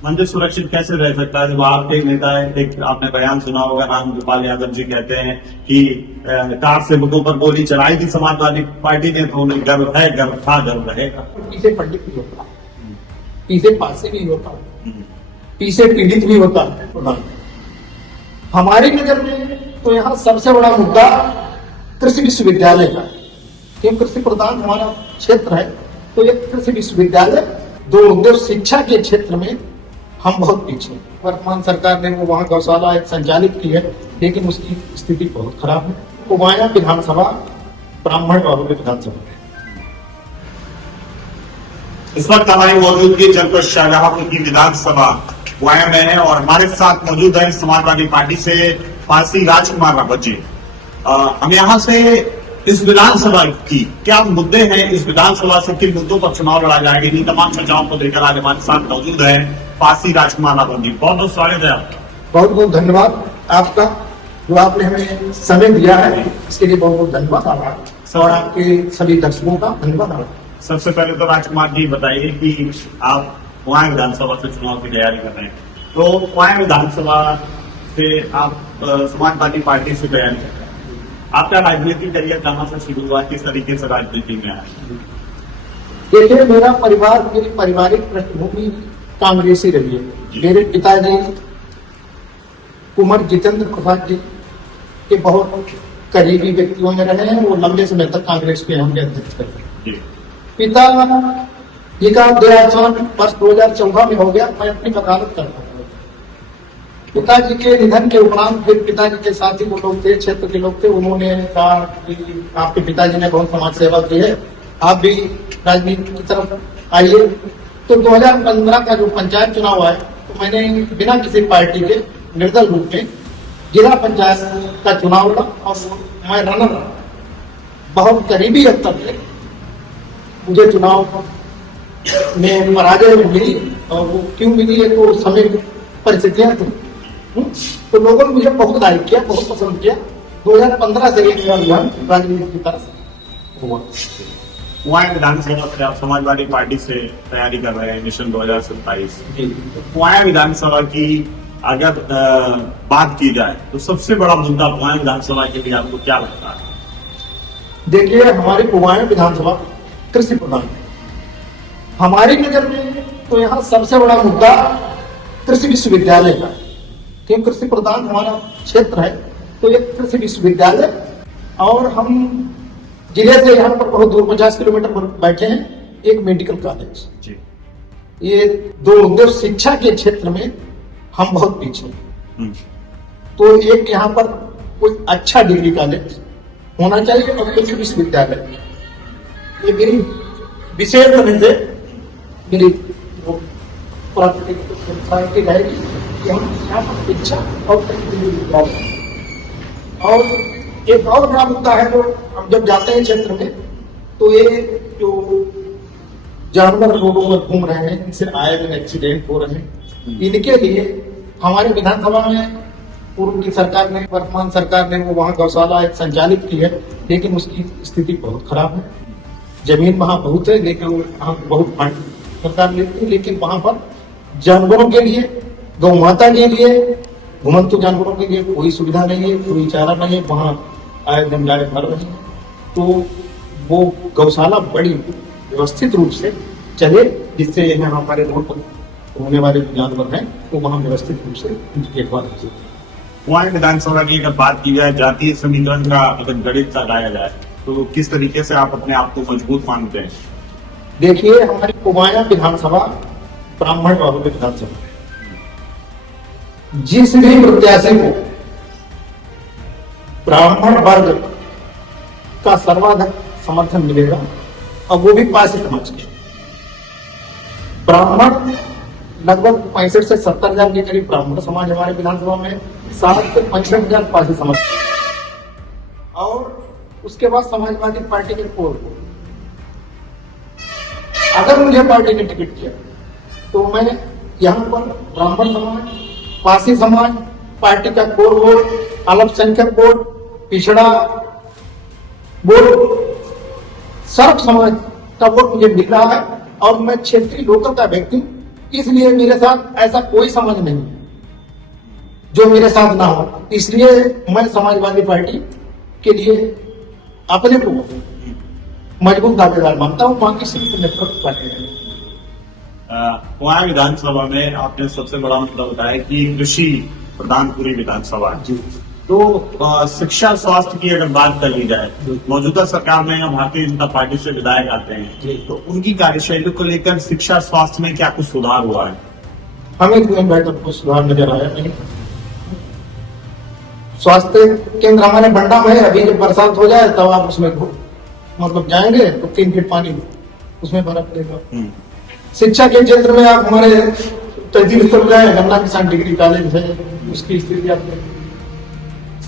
मंदिर सुरक्षित कैसे रह सकता है जब आपके एक नेता है, एक आपने बयान सुना होगा, रामगोपाल यादव जी कहते हैं कि कार से बुतों पर गोली चलाई थी समाजवादी पार्टी ने, तो उन्हें गर्व है, गर्व था, गर्व रहेगा। पीछे पंडित भी होता है, पीछे पासी भी होता है, पीछे पीड़ित भी होता है। हमारी नजर में तो यहाँ सबसे बड़ा मुद्दा कृषि विश्वविद्यालय का है, क्योंकि कृषि प्रधान हमारा क्षेत्र है। तो ये कृषि विश्वविद्यालय, दो मुद्दे, शिक्षा के क्षेत्र में हम बहुत पीछे। वर्तमान सरकार ने वो वहाँ गौशाला एक संचालित की है, लेकिन उसकी स्थिति बहुत खराब है। कुमाया विधानसभा ब्राह्मण बाहुल्य विधानसभा है। इस वक्त हमारी मौजूदगी जनपद शाहजहांपुर की विधानसभा वाया में है और हमारे साथ मौजूद है समाजवादी पार्टी से पासी राजकुमार रावत जी। हम यहाँ से इस विधानसभा की क्या मुद्दे हैं, इस विधानसभा से किन मुद्दों पर चुनाव लड़ा जाएगा, इन तमाम चर्चाओं को लेकर आज हमारे साथ मौजूद है पासी राजकुमार रावत जी। बहुत बहुत स्वागत है आपका। बहुत बहुत धन्यवाद आपका, जो आपने हमें समय दिया है, इसके लिए बहुत बहुत धन्यवाद। आभार। और आपके सभी दर्शकों का धन्यवाद। आभार। सबसे पहले तो राजकुमार जी बताइए कि आप वाया विधानसभा से चुनाव की तैयारी कर रहे हैं, तो वाया विधानसभा से आप समाजवादी पार्टी से तैयारी कर रहे हैं, आपका राजनीतिक करियर कहाँ से शुरू हुआ, किस तरीके से राजनीति में आया? देखिए, मेरा परिवार, मेरी पारिवारिक पृष्ठभूमि कांग्रेसी रही है। मेरे पिताजी कुंवर जितेंद्र प्रसाद जी के बहुत करीबी व्यक्तियों में रहे हैं। वो लंबे समय तक कांग्रेस के यहाँ के अध्यक्ष रहे। पिता जी का देहांत वर्ष 2014 में हो गया। मैं अपनी वकालत करता हूँ। पिताजी के निधन के उपरांत फिर पिताजी के साथ ही वो लोग थे, क्षेत्र के लोग थे, उन्होंने कहा कि आपके पिताजी ने बहुत समाज सेवा की है, आप भी राजनीति की तरफ आइए। तो 2015 का जो पंचायत चुनाव आया, तो मैंने बिना किसी पार्टी के निर्दल रूप में जिला पंचायत का चुनाव लड़ा और मैं रनर रहा। बहुत करीबी स्तर पे मुझे चुनाव में पराजय मिली, और वो क्यों मिली है तो उस समय परिस्थितियां थी। तो लोगों ने मुझे बहुत लाइक किया, बहुत पसंद किया। 2015 से एक राजनीति की तरफ हुआ। वाया विधानसभा से आप समाजवादी पार्टी से तैयारी कर रहे हैं, मिशन 2027। वाया विधानसभा की अगर बात की जाए तो सबसे बड़ा मुद्दा वाया विधानसभा के लिए आपको क्या लगता है? देखिए, हमारी वाया विधानसभा कृषि प्रधान है। हमारी नजर में तो यहाँ सबसे बड़ा मुद्दा कृषि विश्वविद्यालय का है, क्योंकि कृषि प्रधान हमारा क्षेत्र है। तो ये कृषि विश्वविद्यालय, और हम जिले से यहाँ पर बहुत दूर 50 किलोमीटर पर बैठे हैं, एक मेडिकल कॉलेज। ये दो मुद्दे, शिक्षा के क्षेत्र में हम बहुत पीछे हैं। तो एक यहाँ पर कोई अच्छा डिग्री कॉलेज होना चाहिए और कृषि विश्वविद्यालय। ये मेरी विशेष तरह से मेरी प्राथमिक रहेगी कि हम यहाँ पर शिक्षा और और एक और बड़ा मुद्दा है, जो हम जब जाते हैं क्षेत्र में, तो ये जो जानवर रोडों में घूम रहे हैं, इनसे आए दिन एक्सीडेंट हो रहे हैं, इनके लिए हमारे विधानसभा में पूर्व की सरकार ने, वर्तमान सरकार ने वो वहाँ गौशाला एक संचालित की है, लेकिन उसकी स्थिति बहुत खराब है। जमीन वहाँ बहुत है, लेकिन वहाँ बहुत फंड सरकार लेती है, लेकिन वहाँ पर जानवरों के लिए, गौ माता के लिए, घुमंतु जानवरों के लिए कोई सुविधा नहीं है, कोई चारा नहीं है। वहाँ आए दिन गाय मर रहे हैं। तो वो गौशाला बड़ी व्यवस्थित रूप से चले, जिससे यहाँ हमारे रोड पर घूमने वाले जानवर हैं, तो वहाँ व्यवस्थित रूप से उनकी देखभाल हो सके। वाया विधानसभा की अगर बात की जाए, जातीय समीकरण का अगर गणित लगाया जाए, तो किस तरीके से आप अपने आप को मजबूत मानते हैं? देखिए, हमारी कुमाया विधानसभा ब्राह्मण बाहुल्य विधानसभा है। जिस भी प्रत्याशी को ब्राह्मण वर्ग का सर्वाधिक समर्थन मिलेगा, और वो भी पासी समाज के ब्राह्मण, लगभग 65 से 70 हजार के करीब ब्राह्मण समाज हमारे विधानसभा में, 60 से 65 हजार पासी समाज, और उसके बाद समाजवादी पार्टी के कोर को। अगर मुझे पार्टी ने टिकट किया तो मैं यहाँ पर ब्राह्मण समाज, पासी समाज, पार्टी का कोर वोट, अल्पसंख्यक वोट, पिछड़ा वोट, सर्व समाज का वोट मुझे मिल रहा है। और मैं क्षेत्रीय लोकल का व्यक्ति, इसलिए मेरे साथ ऐसा कोई समझ नहीं जो मेरे साथ ना हो। इसलिए मैं समाजवादी पार्टी के लिए अपने को मजबूत दावेदार मानता हूँ। बाकी सिर्फ नेतृत्व पार्टी वहाँ विधानसभा में आपने सबसे बड़ा मुद्दा बताया कि कृषि प्रधान पूरी विधानसभा है। तो शिक्षा स्वास्थ्य की अगर बात कर ली जाए, मौजूदा सरकार में या भारतीय जनता पार्टी से विधायक आते हैं, तो उनकी कार्यशैली को लेकर शिक्षा स्वास्थ्य में क्या कुछ सुधार हुआ है? हमें कोई बेहतर कुछ सुधार नजर आया नहीं। स्वास्थ्य केंद्र हमारे बंडा में है। अभी जब बरसात हो जाए तब आप उसमें मतलब जाएंगे तो 3 फीट पानी उसमें भरा पड़ेगा। शिक्षा के क्षेत्र में आप हमारे 33 स्तर गए, गन्ना किसान डिग्री कॉलेज है, उसकी स्थिति आप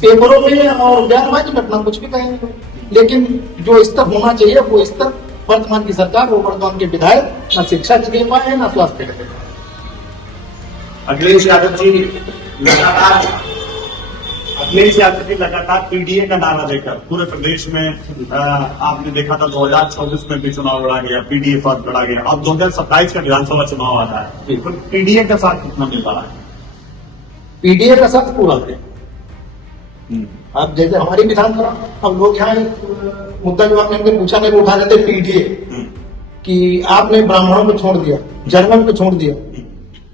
पेपरों में और बयानबाजी में अपना कुछ भी कहेंगे, लेकिन जो स्तर होना चाहिए वो स्तर वर्तमान की सरकार और वर्तमान के विधायक न शिक्षा के दे पाए न स्वास्थ्य के दे पाए। अखिलेश यादव जी लगातार पीडीए का नारा देकर पूरे प्रदेश में आपने देखा था 2024 में भी चुनाव लड़ा गया, पीडीए पर लड़ा गया। अब 2027 का विधानसभा चुनाव आ रहा है, तो पीडीए का साथ कितना मिल रहा है? पीडीए का साथ पूरा है। अब जैसे हमारी विधानसभा, अब लोग यहाँ मुद्दा जो आपने पूछा नहीं उठा लेते पीडीए कि आपने ब्राह्मणों को छोड़ दिया, जर्मन को छोड़ दिया।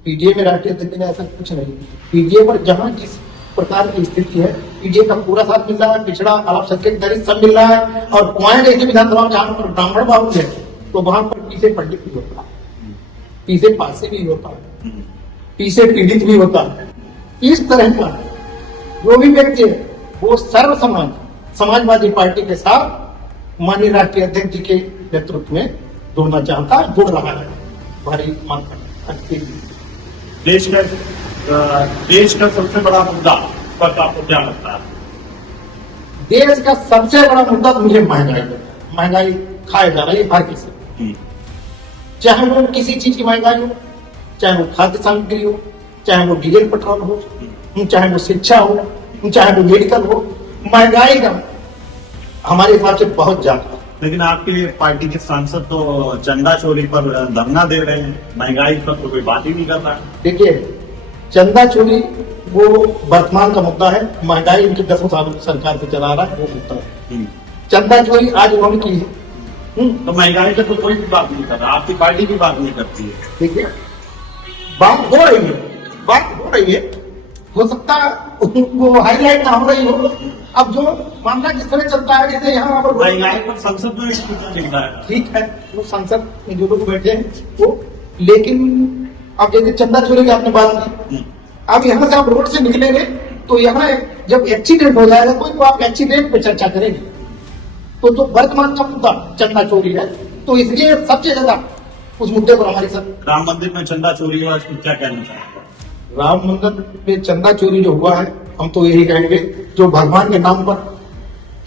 पीडीए में राष्ट्रीय अध्यक्ष ने ऐसा कुछ नहीं। पीडीए पर जहां जिस प्रकार की स्थिति है, पीडीए का पूरा साथ मिल रहा है, पिछड़ा अल्पसंख्यक दलित सब मिल रहा है। और कुआं जैसी विधानसभा जहां पर ब्राह्मण बाबू है तो वहां पर पीछे पंडित भी होता है, पीछे पासी भी होता है, पीछे पीड़ित भी होता है। इस तरह का जो भी व्यक्ति है वो सर्व समाजवादी पार्टी के साथ माननीय राष्ट्रीय अध्यक्ष जी के नेतृत्व में जुड़ना चाहता है, जुड़ रहा है। हमारी मांग देश का सबसे बड़ा मुद्दा पर आपको क्या लगता है? देश का सबसे बड़ा मुद्दा तो मुझे महंगाई लगता है। महंगाई खाए जा रही है हर किसी, चाहे वो किसी चीज की महंगाई हो, चाहे वो खाद्य सामग्री हो, चाहे वो डीजल पेट्रोल हो, चाहे वो शिक्षा हो, चाहे वो मेडिकल हो। महंगाई का हमारे हिसाब से बहुत ज्यादा। लेकिन आपके पार्टी के सांसद तो चंदा चोरी पर धरना दे रहे हैं, महंगाई पर तो कोई बात ही नहीं कर रहा है। देखिए, चंदा चोरी वो वर्तमान का मुद्दा है, महंगाई इनकी 10 सालों की सरकार से चला रहा है वो मुद्दा है। चंदा चोरी आज उन्होंने की है, तो महंगाई पर तो कोई भी बात नहीं कर रहा, आपकी पार्टी भी बात नहीं करती है। देखिए, बात हो रही है, हो सकता वो हाईलाइट ना हो रही हो। अब जो मामला जिस तरह चलता है, जैसे यहाँ पर महंगाई पर संसद में लिखता है, ठीक है, वो संसद में जो लोग बैठे हैं वो, लेकिन अब जैसे चंदा चोरी की आपने बात की, अब यहाँ से आप रोड से निकलेंगे तो यहाँ जब एक्सीडेंट हो जाएगा तो आप एक्सीडेंट पे चर्चा करेंगे। तो जो वर्तमान का मुद्दा चंदा चोरी है, तो इसलिए सबसे ज्यादा उस मुद्दे पर हमारी राम मंदिर में चंदा चोरी हुआ, इसमें क्या कहना चाहते? राम मंदिर में चंदा चोरी जो हुआ है, हम तो यही कहेंगे जो भगवान के नाम पर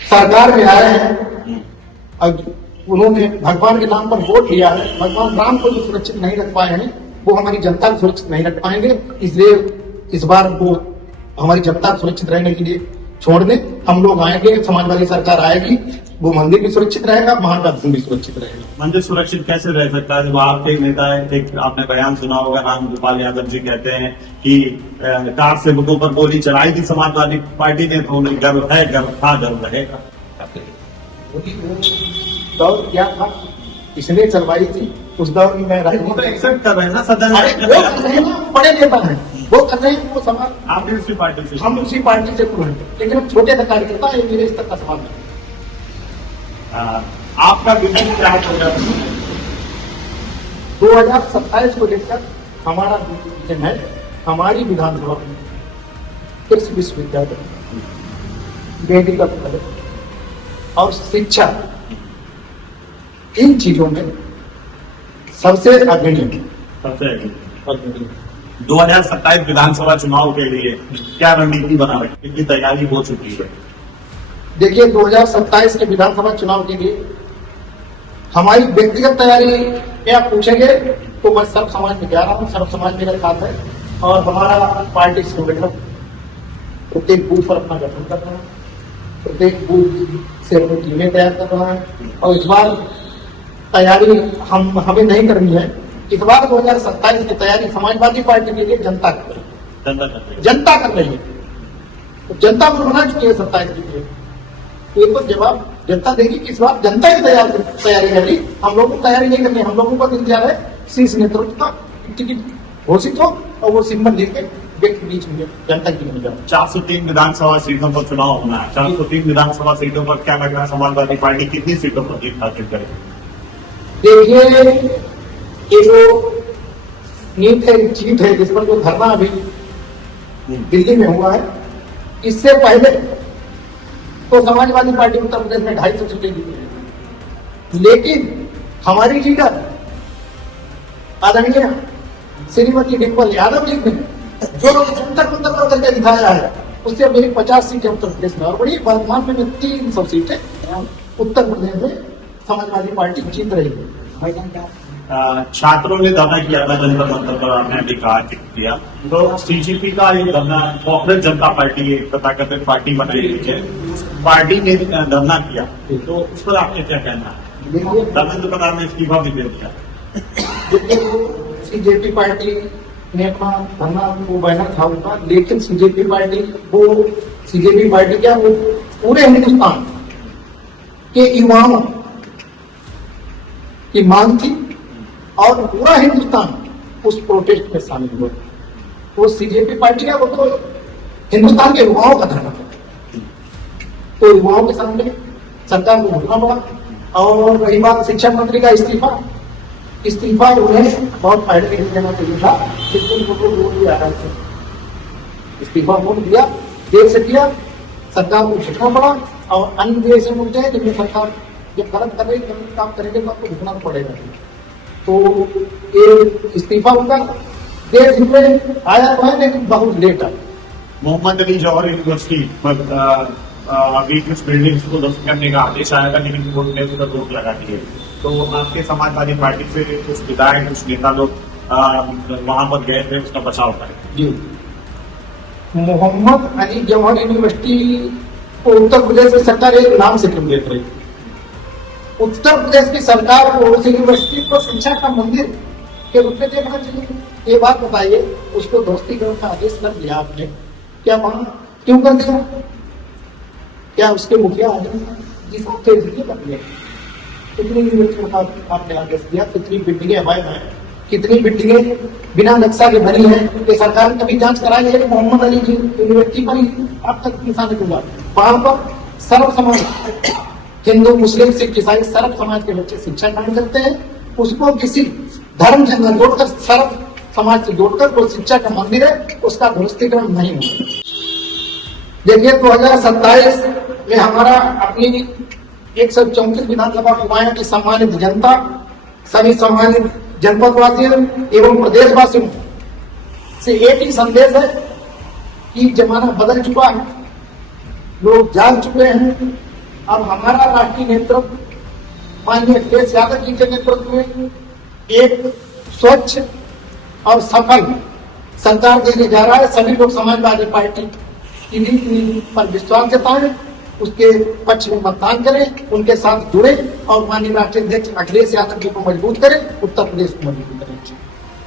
सरकार में आए हैं, अब उन्होंने भगवान के नाम पर वोट लिया है, भगवान राम को जो सुरक्षित नहीं रख पाए हैं वो हमारी जनता को सुरक्षित नहीं रख पाएंगे। इसलिए इस बार वो हमारी जनता को सुरक्षित रहने के लिए छोड़ दें, हम लोग आएंगे, समाजवादी सरकार आएगी, वो मंदिर भी सुरक्षित रहेगा, महागठबंधन भी सुरक्षित रहेगा। मंदिर सुरक्षित कैसे रह सकता है जब आपके नेता है, एक आपने बयान सुना होगा, रामगोपाल यादव जी कहते हैं कि कार से लोगों पर गोली चलाई थी समाजवादी पार्टी ने, तो उन्हें गर्व है, गर्व था, गर्व रहेगा। दौर क्या था, इसने चलवाई थी, उस दौर में मैं तो एक्सेप्ट कर रहे हैं ना सदन में, बड़े नेता है वो कर रहे हैं, वो समाज आप भी उसी पार्टी से, हम उसी पार्टी से पूरे, लेकिन हम छोटे से कार्यकर्ता है, मेरे स्तर का सवाल है। आपका विजन क्या होगा 2027 को लेकर? हमारा विजन है हमारी विधानसभा में कृषि विश्वविद्यालय, मेडिकल कॉलेज और शिक्षा, इन चीजों में सबसे अग्रणी 2027 विधानसभा चुनाव के लिए क्या रणनीति बना रही है, तैयारी हो चुकी है? देखिए, 2027 के विधानसभा चुनाव के लिए हमारी व्यक्तिगत तैयारी में आप पूछेंगे तो मैं सर्व समाज में जा रहा हूँ, सर्व समाज मेरे साथ है और हमारा पार्टी संगठन प्रत्येक बूथ पर अपना गठन कर रहा है, प्रत्येक बूथ से अपनी टीमें तैयार कर रहा है। और इस बार तैयारी हमें नहीं करनी है, इस बार 2027 की तैयारी समाजवादी पार्टी के लिए जनता कर रही है, जनता कर रही है। तो जनता को बना चुकी है 27 के लिए, तो ये तो जवाब जनता देगी कि इस बार जनता की तैयारी कर रही, हम लोगों को तैयारी नहीं करनी। हम लोगों का इंतजार है शीर्ष नेतृत्व का टिकट घोषित हो और वो सिंबल लेके व्यक्ति बीच में जनता की बन जाए। 403 विधानसभा सीटों पर चुनाव होना है। 403 विधानसभा सीटों पर क्या लग रहा है समाजवादी पार्टी कितनी सीटों पर जीत हासिल करेगी? देखिए, ये जो नीट है, जीत है, जिस पर जो धरना अभी दिल्ली में हुआ है, इससे पहले तो समाजवादी पार्टी उत्तर प्रदेश में 250 सीटें जीती है। लेकिन हमारी लीडर आदरणीय श्रीमती डिम्पल यादव जी ने जो जंतर मंतर पर करके दिखाया है, उससे मेरी 50 सीटें उत्तर प्रदेश में और बड़ी वर्तमान में 300 सीटें उत्तर प्रदेश में समाजवादी पार्टी जीत रही है। छात्रों ने धरना किया था जंतर मंतर पर, आपने भी कहा किया, तो सीजीपी का ये धरना, कांग्रेस जनता पार्टी एक तथाकथित पार्टी बनाई गई है, पार्टी ने धरना किया, तो उस पर आपने क्या कहना है? धर्मेंद्र प्रधान ने इस्तीफा भी दे दिया। सीजेपी पार्टी ने अपना धरना वो बैनर था उनका, लेकिन सीजेपी पार्टी क्या, वो पूरे हिंदुस्तान के युवाओं की मांग थी और पूरा हिंदुस्तान उस प्रोटेस्ट में शामिल हुआ। वो सीजेपी पार्टी का वो तो हिंदुस्तान के युवाओं का धरना था, तो युवाओं के सामने सरकार को झुकना पड़ा। और रही बात शिक्षा मंत्री का इस्तीफा उन्हें बहुत पहले नहीं देना चाहिए था, लेकिन वो रोड भी आ रहा था, इस्तीफा उन्होंने दिया, देर से दिया, सरकार को झुकना पड़ा। और अन्य देश ऐसे मुद्दे हैं जिनमें सरकार जब गलत कर रही गलत काम करेंगे तो आपको झुकना पड़ेगा। तो ये इस्तीफा उनका देश में आया तो है, लेकिन बहुत लेट है। मोहम्मद अली जौहर यूनिवर्सिटी पर अभी कुछ बिल्डिंग्स को ध्वस्त करने का आदेश आया था, लेकिन कोर्ट ने उस पर रोक लगा दी है। तो आपके समाजवादी पार्टी से कुछ विधायक, कुछ नेता लोग वहां पर गए थे, उसका बचाव करें जी। मोहम्मद अली जौहर यूनिवर्सिटी को उत्तर प्रदेश की सरकार एक नाम से क्यों देख रही? उत्तर प्रदेश की सरकार को उस यूनिवर्सिटी को शिक्षा का मंदिर के रूप में देखना चाहिए। ये बात बताइए, उसको ध्वस्तीकरण का आदेश कर दिया आपने, क्या वहां क्यों कर दिया? क्या उसके मुखिया जिस हफ्ते कर दिया? कितनी यूनिवर्सिटियों का आपने आदेश दिया? कितनी बिल्डिंगें अवैध हैं, कितनी बिल्डिंगें बिना नक्शा के बनी है? ये सरकार ने कभी जांच कराई है? मोहम्मद अली यूनिवर्सिटी पर अब तक निशान हुआ, वहां पर सर्व समाज, हिंदू, मुस्लिम, सिख, ईसाई, सर्व समाज के बच्चे शिक्षा ग्रहण करते हैं। उसको किसी धर्म से न जोड़कर, सर्व समाज से जोड़कर वो शिक्षा का मंदिर है, उसका ध्वस्तीकरण नहीं होगा। देखिए, 2027 में हमारा अपनी 134 विधानसभा चुनाव की सम्मानित जनता, सभी सम्मानित जनपदवासियों एवं प्रदेशवासियों से एक ही संदेश है कि जमाना बदल चुका है, लोग जाग चुके हैं। अब हमारा राष्ट्रीय नेतृत्व माननीय अखिलेश यादव जी के नेतृत्व में एक स्वच्छ और सफल सरकार देने जा रहा है। सभी लोग समाजवादी पार्टी की नीति पर विश्वास जताएं, उसके पक्ष में मतदान करें, उनके साथ जुड़े और माननीय राष्ट्रीय अध्यक्ष अखिलेश यादव जी को मजबूत करें, उत्तर प्रदेश को मजबूत करें।